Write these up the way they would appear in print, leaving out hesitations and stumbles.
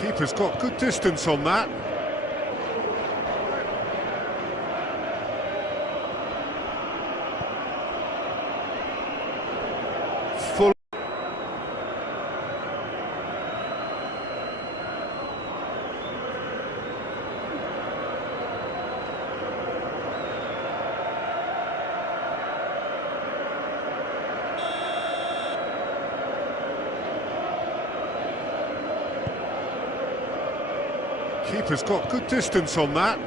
Keeper's got good distance on that. Full. Keeper's got good distance on that.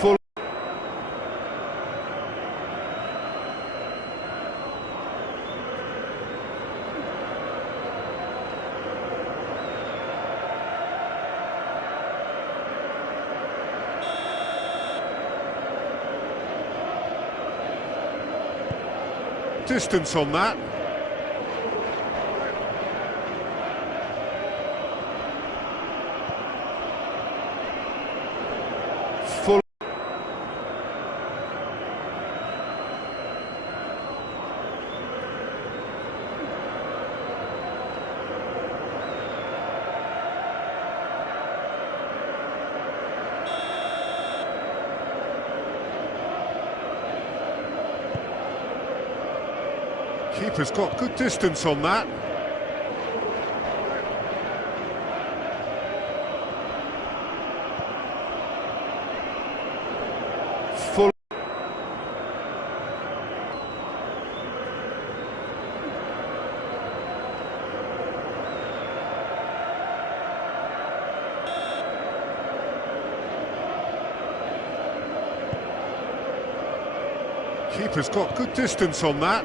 Full. Distance on that. Full. Keeper's got good distance on that. Full. Keeper's got good distance on that.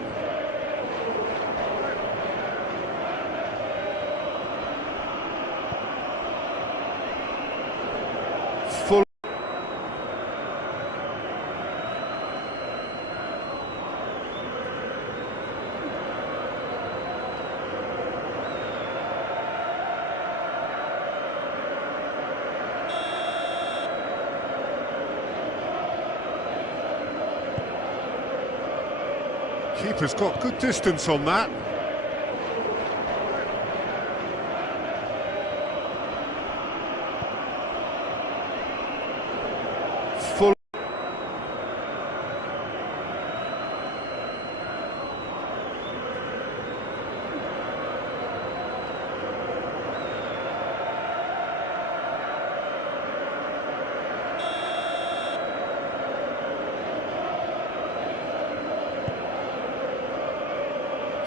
Full. Keeper's got good distance on that. Full.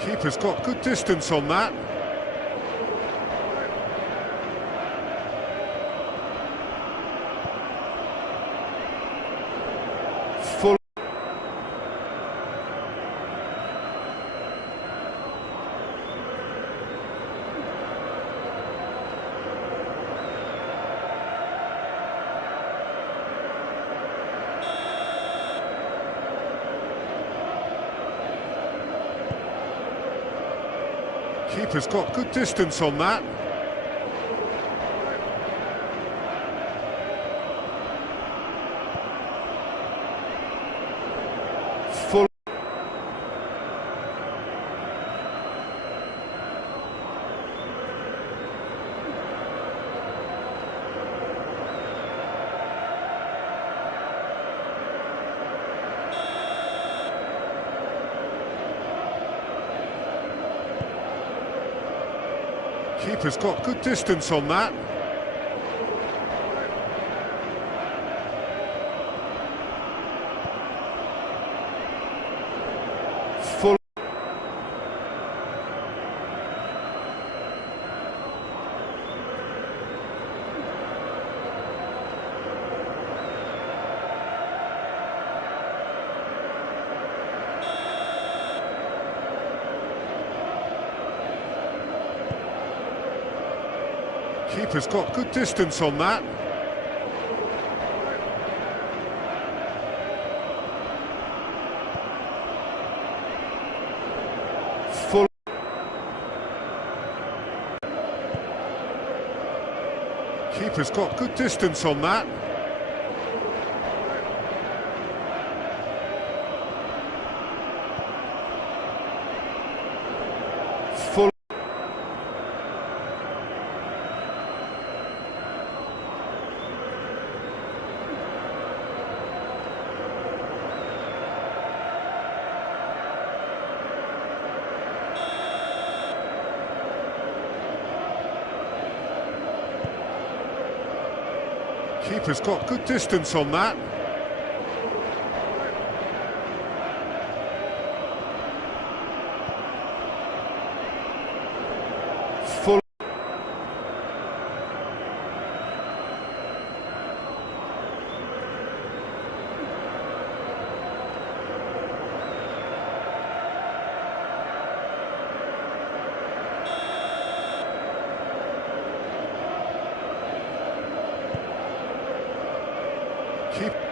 Keeper's got good distance on that. Full. Keeper's got good distance on that. Full. Keeper's got good distance on that. Full. Keeper's got good distance on that. Full. Keeper's got good distance on that. Keeper's got good distance on that. Full. Keep.